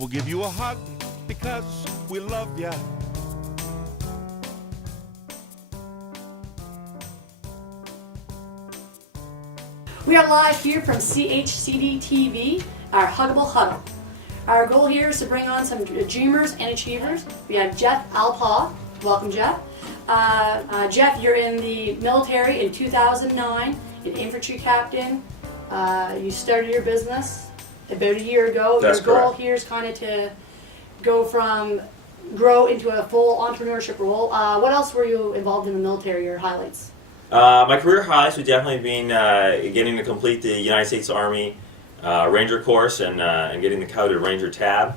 We'll give you a hug because we love ya. We are live here from CHCD TV, our Huggable Huddle. Our goal here is to bring on some dreamers and achievers. We have Jeff Alpaugh. Welcome, Jeff. Jeff, you're in the military in 2009, an infantry captain. You started your business about a year ago. That's your goal correct. here is kind of to grow into a full entrepreneurship role. What else were you involved in the military, your highlights? My career highlights would definitely been getting to complete the United States Army Ranger course and getting the coveted Ranger tab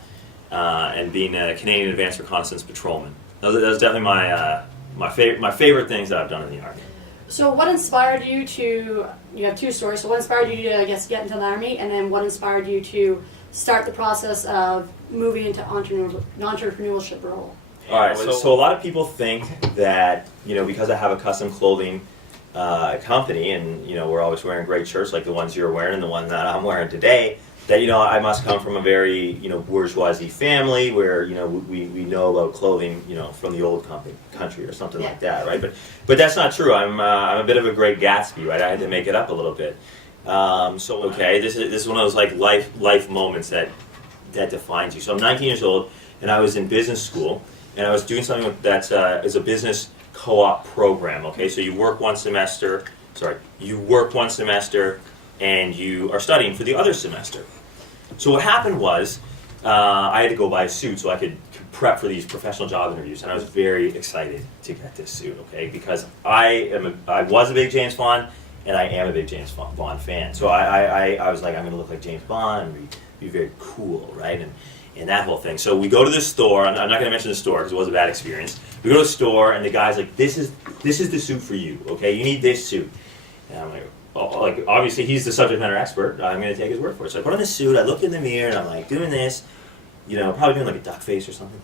and being a Canadian Advanced Reconnaissance Patrolman. Those definitely my favorite things that I've done in the Army. So what inspired you to, you have two stories, so what inspired you to, I guess, get into the Army, and then what inspired you to start the process of moving into entrepreneurship role? All right, so a lot of people think that, because I have a custom clothing company and, we're always wearing great shirts like the ones you're wearing and the one that I'm wearing today, that, I must come from a very, bourgeoisie family where, we know about clothing, from the old country or something like that, right? But that's not true. I'm a bit of a great Gatsby, right? I had to make it up a little bit. This is one of those like life moments that defines you. So I'm 19 years old and I was in business school and I was doing something that is a business co-op program. Okay, so you work one semester and you are studying for the other semester. So what happened was I had to go buy a suit so I could prep for these professional job interviews, and I was very excited to get this suit, okay, because I was a big James Bond, and I am a big James Bond fan. So I was like, I'm going to look like James Bond and be very cool, right, and that whole thing. So we go to the store. I'm not going to mention the store because it was a bad experience. We go to the store, and the guy's like, this is the suit for you, okay, you need this suit. And I'm like, obviously he's the subject matter expert. I'm going to take his word for it. So I put on this suit, I look in the mirror, and I'm like doing this, probably doing like a duck face or something.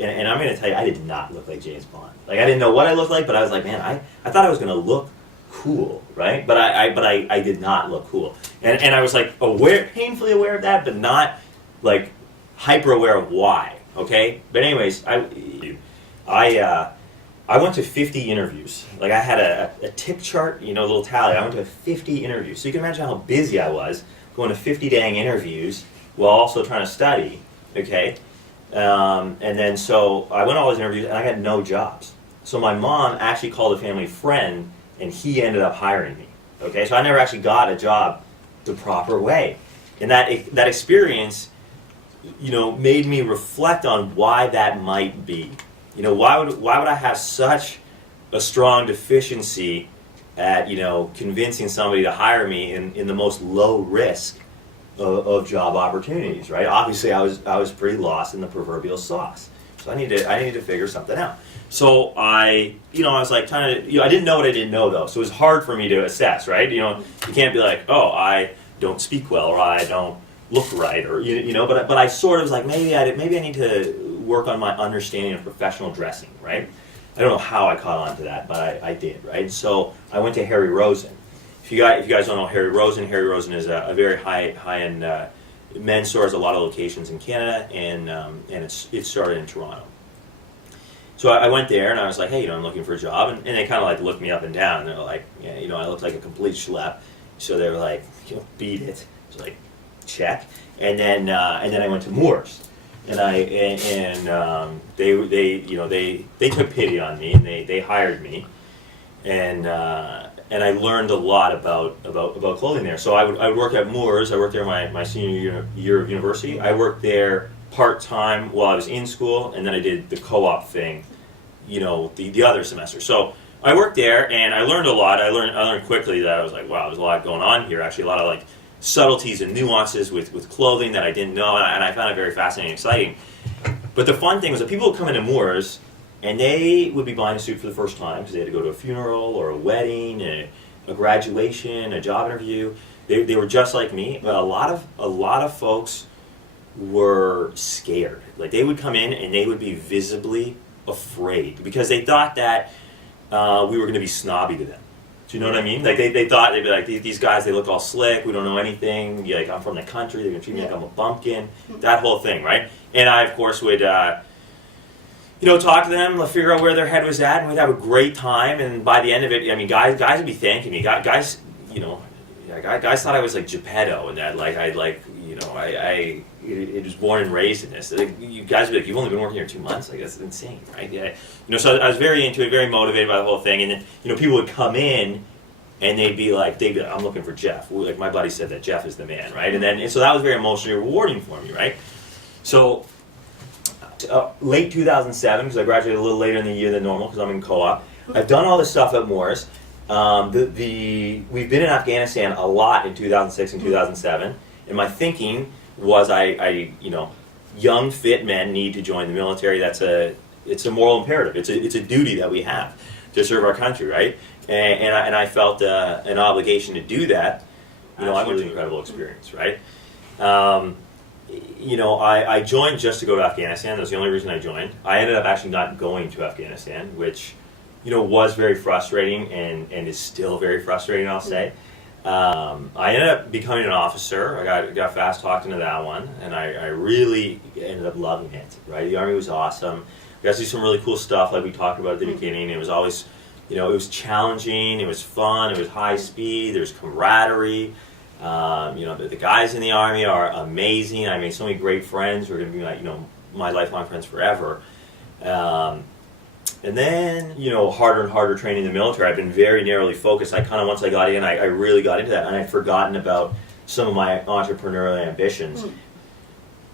And I'm going to tell you, I did not look like James Bond. Like, I didn't know what I looked like, but I was like, man, I thought I was going to look cool, right? But I did not look cool. And I was like painfully aware of that, but not like hyper aware of why, okay? But anyways, I went to 50 interviews. Like, I had a tip chart, a little tally. I went to 50 interviews. So you can imagine how busy I was going to 50 dang interviews while also trying to study, okay? And then so I went to all these interviews and I got no jobs. So my mom actually called a family friend and he ended up hiring me, okay? So I never actually got a job the proper way. And that experience, made me reflect on why that might be. Why would I have such a strong deficiency at, convincing somebody to hire me in the most low risk of job opportunities, right? Obviously, I was pretty lost in the proverbial sauce. So I needed to figure something out. So I was like trying to, I didn't know what I didn't know though. So it was hard for me to assess, right? You can't be like, oh, I don't speak well or I don't look right or, but I sort of was like, maybe I need to work on my understanding of professional dressing, right? I don't know how I caught on to that, but I did, right? So I went to Harry Rosen. If you guys don't know Harry Rosen is a very high-end men's store. Has a lot of locations in Canada, and it started in Toronto. So I went there, and I was like, hey, I'm looking for a job, and they kind of like looked me up and down, and they're like, yeah, I looked like a complete schlep, so they were like, beat it. I was like, check, and then I went to Moores. And they took pity on me and they hired me, and I learned a lot about clothing there. So I would work at Moores. I worked there my senior year of university. I worked there part-time while I was in school, and then I did the co-op thing, the other semester. So I worked there and I learned a lot. I learned quickly that I was like, wow, there's a lot going on here. Actually, a lot of like subtleties and nuances with clothing that I didn't know, and I found it very fascinating and exciting. But the fun thing was that people would come into Moores, and they would be buying a suit for the first time because they had to go to a funeral or a wedding, a graduation, a job interview. They were just like me, but a lot of folks were scared. Like, they would come in and they would be visibly afraid because they thought that we were going to be snobby to them. Do you know what I mean? Like they thought they'd be like, these guys, they look all slick, we don't know anything, like I'm from the country, they're gonna treat me like I'm a bumpkin, that whole thing, right? And I, of course, would talk to them, figure out where their head was at, and we'd have a great time. And by the end of it, I mean, guys would be thanking me. Guys, guys thought I was like Geppetto, and that it was born and raised in this. Like, you guys would be like, you've only been working here 2 months. Like, that's insane, right? Yeah. So I was very into it, very motivated by the whole thing. And then, people would come in, and they'd be like, I'm looking for Jeff. Like, my buddy said that Jeff is the man, right? And so that was very emotionally rewarding for me, right? So late 2007, because I graduated a little later in the year than normal, because I'm in co-op. I've done all this stuff at Morris. We've been in Afghanistan a lot in 2006 and 2007, and my thinking was young, fit men need to join the military. It's a moral imperative. It's a duty that we have to serve our country, right? And I felt an obligation to do that. I went through an incredible experience, right? I joined just to go to Afghanistan. That's the only reason I joined. I ended up actually not going to Afghanistan, which was very frustrating and is still very frustrating, I'll say. I ended up becoming an officer. I got fast talked into that one, and I really ended up loving it, right? The Army was awesome. We got to do some really cool stuff like we talked about at the beginning. It was always, it was challenging, it was fun, it was high speed, there's camaraderie. The guys in the Army are amazing. I made so many great friends who are going to be my lifelong friends forever. And then, harder and harder training in the military. I've been very narrowly focused. Once I got in, I really got into that, and I'd forgotten about some of my entrepreneurial ambitions.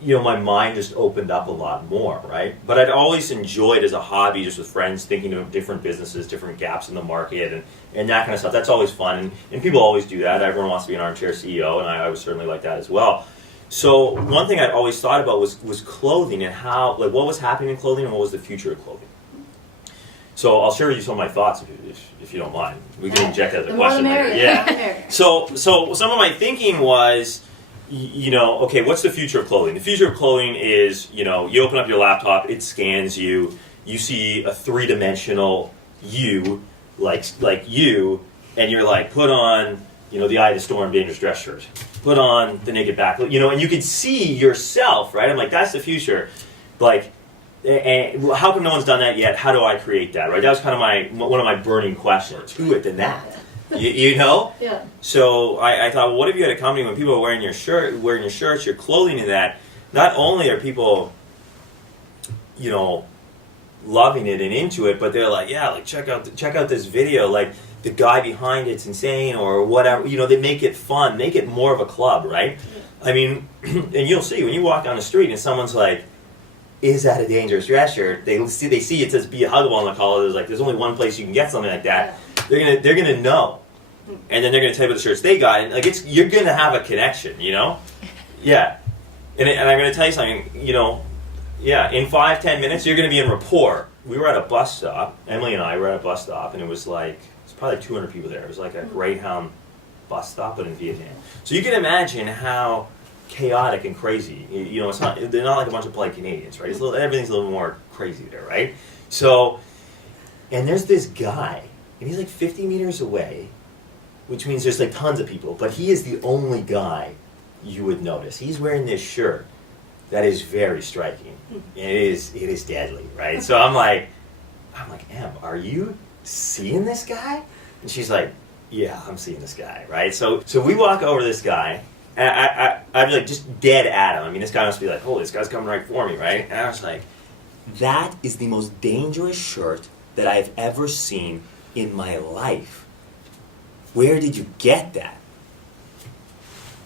My mind just opened up a lot more, right? But I'd always enjoyed as a hobby, just with friends, thinking of different businesses, different gaps in the market, and that kind of stuff. That's always fun, and people always do that. Everyone wants to be an armchair CEO, and I was certainly like that as well. So one thing I'd always thought about was clothing, and how, what was happening in clothing, and what was the future of clothing. So I'll share with you some of my thoughts, if you don't mind. We can inject that as a question later. Yeah. So some of my thinking was, okay, what's the future of clothing? The future of clothing is, you open up your laptop, it scans you, you see a three-dimensional you, like you, and you're like, put on, the Eye of the Storm dangerous dress shirt. Put on the naked back, and you can see yourself, right? I'm like, that's the future. Like, and how come no one's done that yet? How do I create that, right? That was kind of one of my burning questions. Who it than that? Yeah. So I thought, well, what if you had a company when people are wearing your shirts, your clothing, and that? Not only are people, loving it and into it, but they're like, yeah, like check out this video, like the guy behind it's insane or whatever. They make it fun, make it more of a club, right? I mean, and you'll see when you walk down the street and someone's like, is that a dangerous dress shirt? They see it says be a Huggable on the collar. There's only one place you can get something like that. They're gonna know, and then they're gonna tell you what the shirts they got, and you're gonna have a connection, Yeah, and I'm gonna tell you something, Yeah, in 5-10 minutes you're gonna be in rapport. We were at a bus stop. Emily and I were at a bus stop, and it's probably 200 people there. It was like a Greyhound bus stop, but in Vietnam. So you can imagine how chaotic and crazy. They're not like a bunch of polite Canadians, right? Everything's a little more crazy there, right? So, and there's this guy, and he's like 50 meters away, which means there's like tons of people, but he is the only guy you would notice. He's wearing this shirt that is very striking. And it is deadly, right? So I'm like, Em, are you seeing this guy? And she's like, yeah, I'm seeing this guy, right? So we walk over to this guy. And I'm like just dead at him. I mean, this guy must be like, holy, this guy's coming right for me, right? And I was like, that is the most dangerous shirt that I've ever seen in my life. Where did you get that?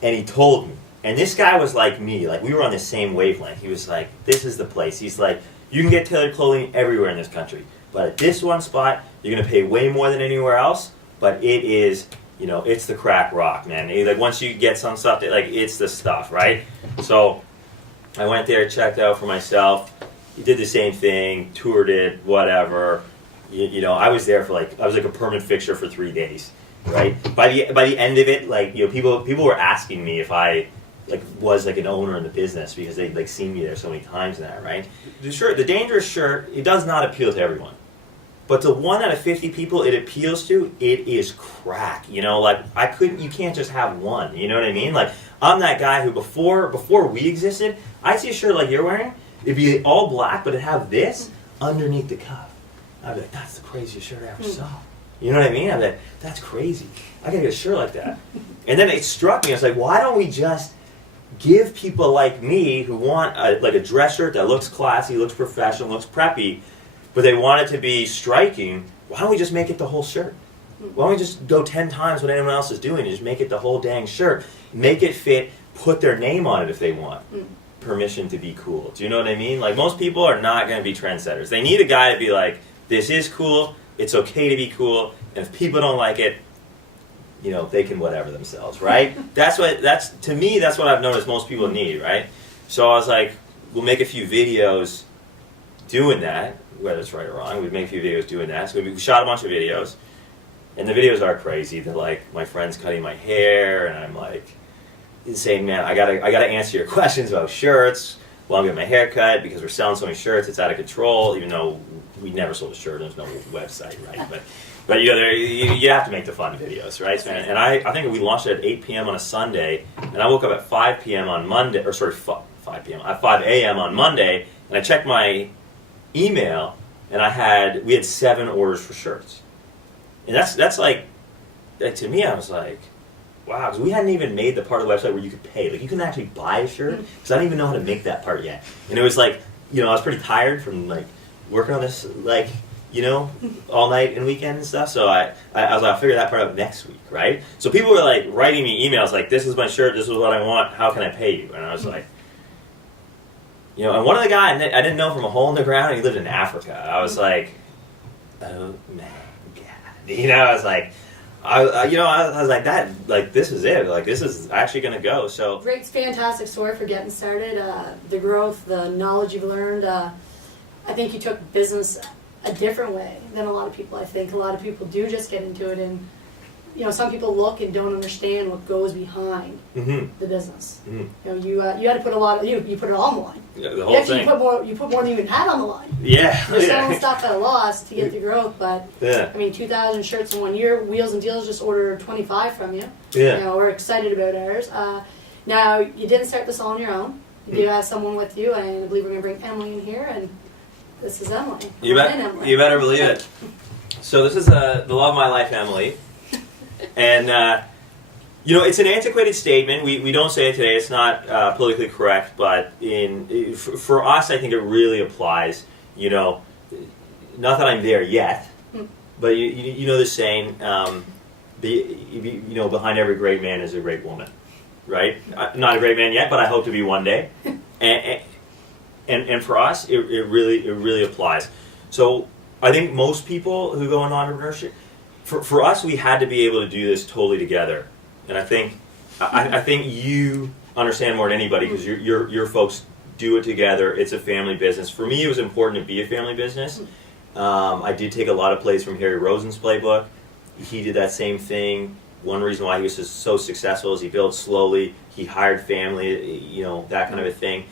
And he told me. And this guy was like me. Like, we were on the same wavelength. He was like, this is the place. He's like, you can get tailored clothing everywhere in this country. But at this one spot, you're going to pay way more than anywhere else. But it is... it's the crack rock, man. Like, once you get some stuff, it's the stuff, right? So I went there, checked out for myself. He did the same thing, toured it, whatever. I was there for I was like a permanent fixture for 3 days, right? By the end of it, people were asking me if I was an owner in the business because they'd seen me there so many times now, right? The dangerous shirt, it does not appeal to everyone. But the 1 out of 50 people it appeals to, it is crack. You know, like you can't just have one. You know what I mean? Like I'm that guy who before we existed, I'd see a shirt like you're wearing, it'd be all black, but it'd have this underneath the cuff. I'd be like, that's the craziest shirt I ever saw. You know what I mean? I'd be like, that's crazy. I gotta get a shirt like that. And then it struck me, I was like, why don't we just give people like me who want like a dress shirt that looks classy, looks professional, looks preppy, but they want it to be striking, why don't we just make it the whole shirt? Why don't we just go 10 times what anyone else is doing and just make it the whole dang shirt? Make it fit, put their name on it if they want. Permission to be cool. Do you know what I mean? Like most people are not going to be trendsetters. They need a guy to be like, this is cool, it's okay to be cool, and if people don't like it, you know, they can whatever themselves, right? To me, that's what I've noticed most people need, right? So I was like, we'll make a few videos doing that, whether it's right or wrong, we'd make a few videos doing that. So we shot a bunch of videos, and the videos are crazy. They're like, my friend's cutting my hair, and I'm like, saying, man, I gotta answer your questions about shirts while I'm getting my hair cut, because we're selling so many shirts, it's out of control, even though we never sold a shirt, there's no website, right? But you know, you have to make the fun videos, right? And I think we launched it at 8 p.m. on a Sunday, and I woke up at 5 p.m. on Monday, or sorry, 5 p.m. at 5 a.m. on Monday, and I checked my email, and we had 7 orders for shirts. And that's like to me, I was like, wow, because we hadn't even made the part of the website where you could pay. Like, you can actually buy a shirt, because I don't even know how to make that part yet. And it was like, you know, I was pretty tired from, like, working on this, like, you know, all night and weekend and stuff. So I was like, I'll figure that part out next week, right? So people were, like, writing me emails like, this is my shirt, this is what I want, how can I pay you? And I was like, you know, and one of the guys I didn't know from a hole in the ground, he lived in Africa. I was like, oh, man, God. You know, I was like, I was like, this is it. Like, this is actually going to go. So Great, fantastic story for getting started. The growth, the knowledge you've learned. I think you took business a different way than a lot of people. I think a lot of people do just get into it, and you know, some people look and don't understand what goes behind the business. You know, you had to put a lot of you put it all on the line. Yeah, the whole thing. You put more than you even had on the line. Yeah, You're selling stuff at a loss to get the growth, but yeah. I mean, 2,000 shirts in 1 year. Wheels and Deals just ordered 25 from you. Yeah. You know, we're excited about ours. Now, you didn't start this all on your own. You do have someone with you, and I believe we're going to bring Emily in here, and this is Emily. You better believe it. So this is the love of my life, Emily. And, you know, it's an antiquated statement. We don't say it today. It's not politically correct, but for us, I think it really applies. You know, not that I'm there yet, but you know the saying, you know, behind every great man is a great woman, right? Not a great man yet, but I hope to be one day. And for us, it really applies. So I think most people who go into entrepreneurship, for us, we had to be able to do this totally together. And I think you understand more than anybody, because your folks do it together. It's a family business. For me, it was important to be a family business. I did take a lot of plays from Harry Rosen's playbook. He did that same thing. One reason why he was so successful is he built slowly. He hired family, you know, that kind of a thing.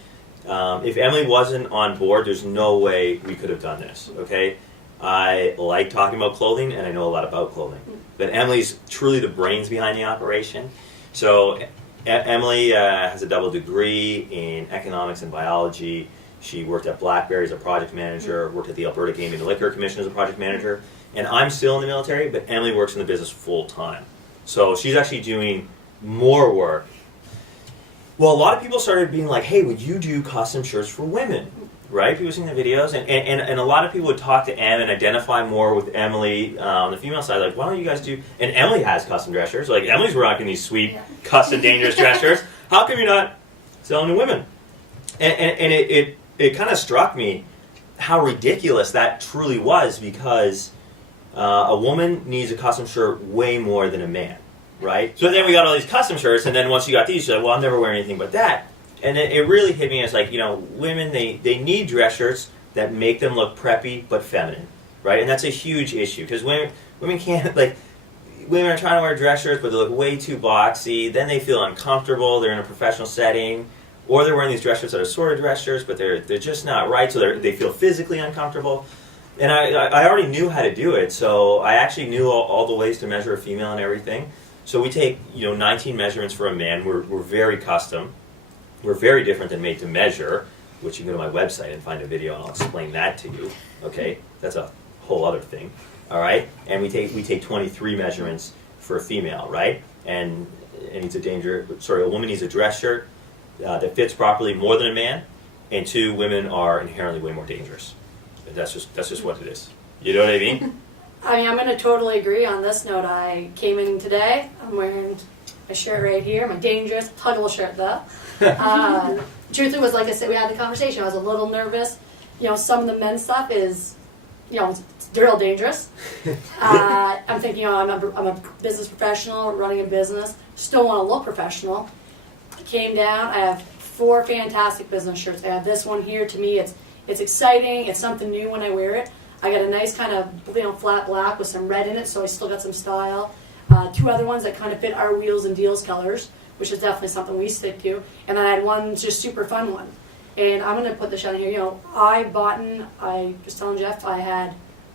If Emily wasn't on board, there's no way we could have done this, okay? I like talking about clothing, and I know a lot about clothing. But Emily's truly the brains behind the operation. So Emily has a double degree in economics and biology. She worked at BlackBerry as a project manager, worked at the Alberta Gaming and Liquor Commission as a project manager. And I'm still in the military, but Emily works in the business full time. So she's actually doing more work. Well, a lot of people started being like, hey, would you do custom shirts for women? Right? People seeing the videos, and a lot of people would talk to Em and identify more with Emily on the female side. Like, why don't you guys do? And Emily has custom dress shirts. Like, Emily's rocking these sweet, custom, dangerous dress shirts. How come you're not selling to women? And it kind of struck me how ridiculous that truly was, because a woman needs a custom shirt way more than a man, right? So then we got all these custom shirts, and then once you got these, you're like, well, I'm never wearing anything but that. And it really hit me as like, you know, women, they need dress shirts that make them look preppy but feminine, right? And that's a huge issue, because women can't, like, women are trying to wear dress shirts, but they look way too boxy. Then they feel uncomfortable. They're in a professional setting, or they're wearing these dress shirts that are sort of dress shirts, but they're just not right, so they feel physically uncomfortable. And I already knew how to do it, so I actually knew all the ways to measure a female and everything. So we take 19 measurements for a man. We're very custom. We're very different than made to measure, which you can go to my website and find a video, and I'll explain that to you. Okay, that's a whole other thing. All right, and we take 23 measurements for a female, right? And it needs a woman needs a dress shirt that fits properly more than a man, and 2, women are inherently way more dangerous. That's just what it is. You know what I mean? I mean, I'm going to totally agree on this note. I came in today. I'm wearing my shirt right here, my dangerous Huddle shirt, though. Truthfully, was like I said, we had the conversation. I was a little nervous. Some of the men's stuff is, it's real dangerous. I'm thinking, I'm a business professional running a business. Still want to look professional. I came down. I have 4 fantastic business shirts. I have this one here. To me, it's exciting. It's something new when I wear it. I got a nice kind of flat black with some red in it, so I still got some style. 2 other ones that kind of fit our wheels and deals colors, which is definitely something we stick to. And then I had one just super fun one. And I'm going to put this on here. I was telling Jeff, I had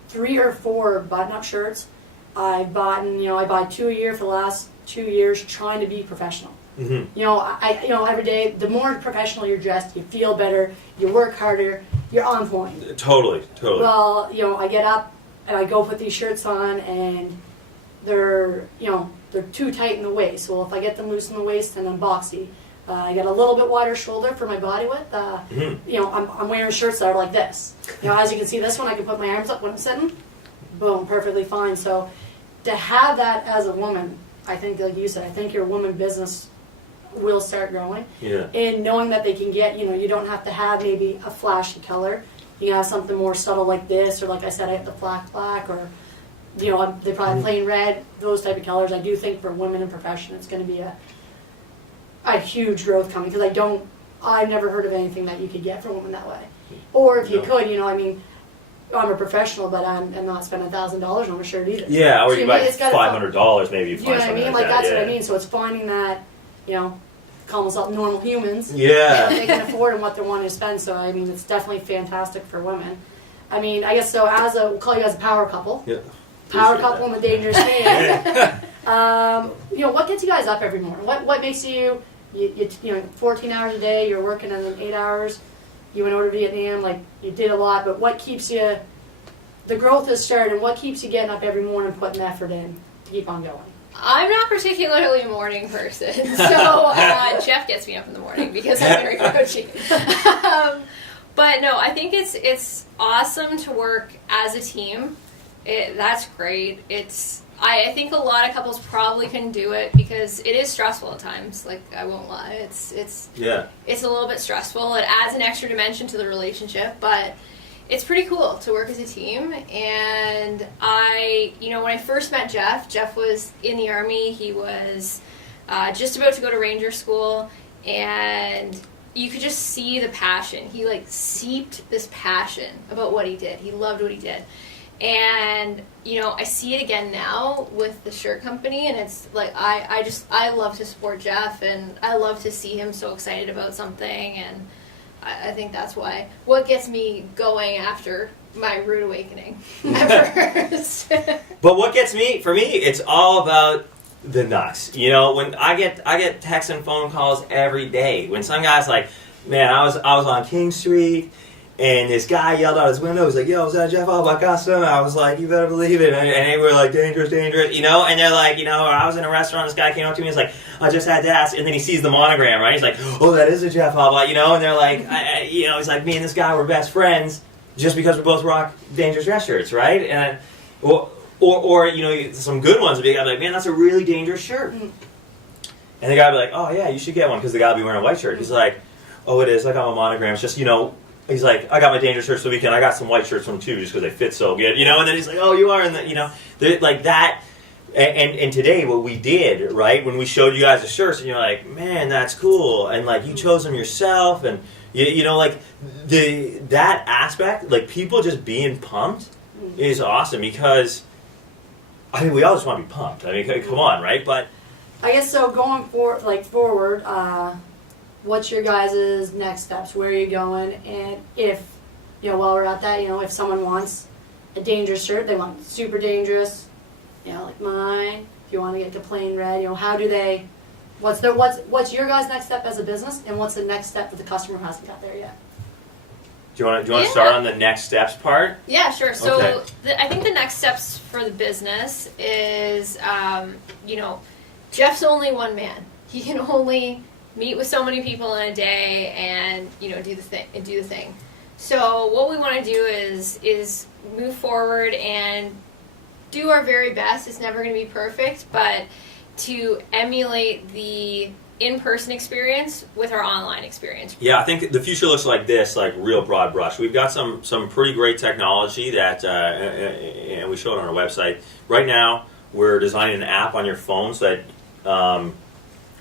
3 or 4 button-up shirts. I buy 2 a year for the last 2 years, trying to be professional. Mm-hmm. Every day, the more professional you're dressed, you feel better, you work harder, you're on point. Totally. Well, I get up and I go put these shirts on, and they're too tight in the waist. So if I get them loose in the waist, and I'm boxy. I got a little bit wider shoulder for my body width. I'm wearing shirts that are like this. As you can see, this one I can put my arms up when I'm sitting. Boom, perfectly fine. So to have that as a woman, I think, like you said, I think your woman business will start growing. Yeah. And knowing that they can get, you don't have to have maybe a flashy color. You can have something more subtle like this, or like I said, I have the black, or they probably plain red, those type of colors. I do think for women in profession, it's going to be a huge growth coming, because I've never heard of anything that you could get for women that way. Or if you could, I'm a professional, but I'm not spending $1,000 on a shirt either. Yeah, or so you buy $500, maybe you find something like that. You know what I mean? Like that's what I mean. So it's finding that, call themselves normal humans. Yeah. They can afford and what they're wanting to spend. So I mean, it's definitely fantastic for women. I mean, I guess so. We'll call you guys a power couple. Yeah. Power couple in the dangerous man. What gets you guys up every morning? What makes you 14 hours a day, you're working and then 8 hours. You went over to Vietnam, like you did a lot, but what keeps you, the growth has started, and what keeps you getting up every morning and putting effort in to keep on going? I'm not particularly a morning person, so Jeff gets me up in the morning because I'm very coachy. But no, I think it's awesome to work as a team. That's great. I think a lot of couples probably couldn't do it because it is stressful at times. Like, I won't lie. It's a little bit stressful. It adds an extra dimension to the relationship, but it's pretty cool to work as a team. And when I first met Jeff was in the Army. He was just about to go to Ranger School, and you could just see the passion. He seeped this passion about what he did. He loved what he did. And I see it again now with the shirt company, and it's like I love to support Jeff, and I love to see him so excited about something, and I think that's what gets me going after my rude awakening at first. But what gets me, it's all about the nuts. When I get texts and phone calls every day. When some guy's like, man, I was on King Street, and this guy yelled out his window. He was like, yo, is that Jeff Alpaugh custom? I was like, you better believe it. And they were like, dangerous. And they're like, I was in a restaurant. This guy came up to me. He's like, I just had to ask. And then he sees the monogram, right? He's like, oh, that is a Jeff Alpaugh, And they're like, he's like, me and this guy were best friends just because we both rock dangerous dress shirts, right? And or some good ones would be like, man, that's a really dangerous shirt. Mm-hmm. And the guy would be like, oh yeah, you should get one because the guy would be wearing a white shirt. He's like, oh, it is. I got my monogram. It's just He's like, I got my dangerous shirts for the weekend. I got some white shirts from too, just because they fit so good, And then he's like, oh, you are in the, like that. And today, what we did, right, when we showed you guys the shirts, and you're like, man, that's cool, and like you chose them yourself, and that aspect, like people just being pumped, is awesome because, I mean, we all just want to be pumped. I mean, come on, right? But I guess so. Going forward. What's your guys' next steps? Where are you going? And if, while we're at that, if someone wants a dangerous shirt, they want super dangerous, like mine. If you want to get to plain red, how do they? What's your guys' next step as a business, and what's the next step that the customer hasn't got there yet? Do you want to start on the next steps part? Yeah, sure. So Okay. I think the next steps for the business is, Jeff's only one man. He can only meet with so many people in a day and do the thing. So what we want to do is move forward and do our very best. It's never going to be perfect, but to emulate the in-person experience with our online experience. Yeah, I think the future looks like this, like real broad brush. We've got some pretty great technology that, and we show it on our website. Right now, we're designing an app on your phone so that on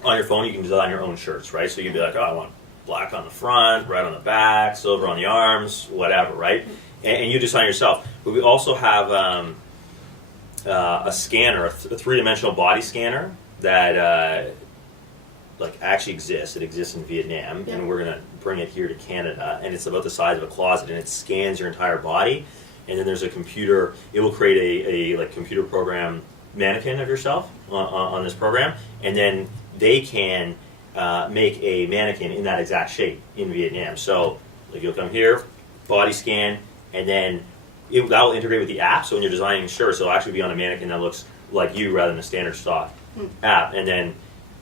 your phone you can design your own shirts, right? So you can be like, I want black on the front, red on the back, silver on the arms, whatever, right? And you design yourself. But we also have a scanner, a three-dimensional body scanner that actually exists. It exists in Vietnam, and we're gonna bring it here to Canada. And it's about the size of a closet, and it scans your entire body. And then there's a computer. It will create a computer program mannequin of yourself on this program, and then they can make a mannequin in that exact shape in Vietnam. So you'll come here, body scan, and then that will integrate with the app. So when you're designing shirts, it'll actually be on a mannequin that looks like you rather than a standard stock app. And then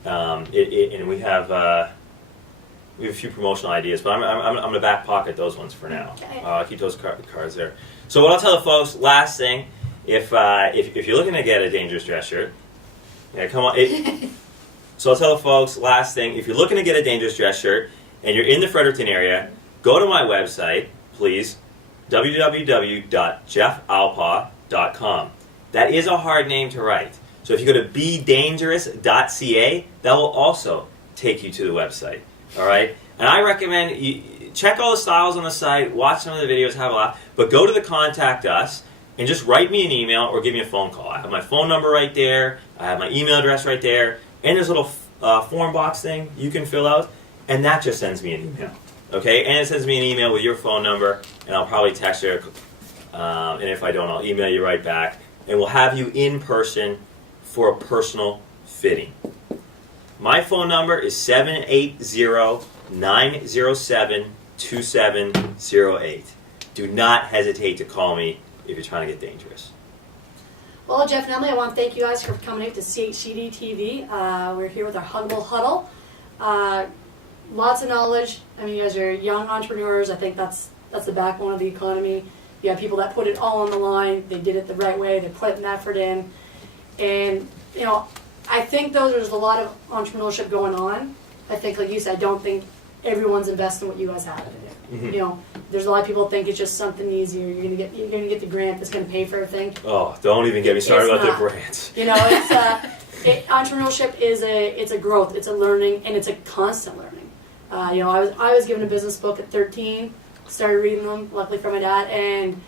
and we have a few promotional ideas, but I'm going to back pocket those ones for now. Okay. I'll keep those cards there. So what I'll tell the folks, last thing, if you're looking to get a dangerous dress shirt, come on. So I'll tell the folks, last thing, if you're looking to get a dangerous dress shirt and you're in the Fredericton area, go to my website, please, www.jeffalpaugh.com. That is a hard name to write. So if you go to bedangerous.ca, that will also take you to the website. All right? And I recommend you check all the styles on the site, watch some of the videos, have a laugh, but go to the Contact Us and just write me an email or give me a phone call. I have my phone number right there. I have my email address right there. And there's a little form box thing you can fill out, and that just sends me an email. Okay? And it sends me an email with your phone number, and I'll probably text you. And if I don't, I'll email you right back. And we'll have you in person for a personal fitting. My phone number is 780-907-2708. Do not hesitate to call me if you're trying to get dangerous. Well, Jeff and Emily, I want to thank you guys for coming out to CHCD TV. We're here with our Huggable Huddle. Lots of knowledge. I mean, you guys are young entrepreneurs. I think that's the backbone of the economy. You have people that put it all on the line. They did it the right way. They put an effort in. And, I think there's a lot of entrepreneurship going on. I think, like you said, I don't think everyone's investing what you guys have. Mm-hmm. There's a lot of people think it's just something easier. You're gonna get the grant that's gonna pay for everything. Oh, don't even get me started about the grants. Entrepreneurship is a growth. It's a learning, and it's a constant learning. I was given a business book at 13. Started reading them, luckily from my dad, and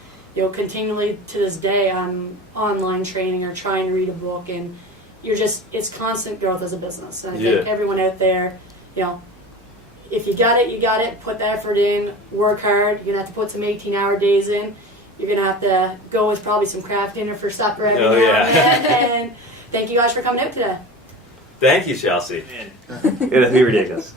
continually to this day I'm online training or trying to read a book, and it's constant growth as a business. And I think everyone out there, if you got it, you got it. Put the effort in, work hard. You're gonna have to put some 18-hour days in. You're gonna have to go with probably some craft dinner for supper every now and then. And thank you guys for coming out today. Thank you, Chelsea. It'll be ridiculous.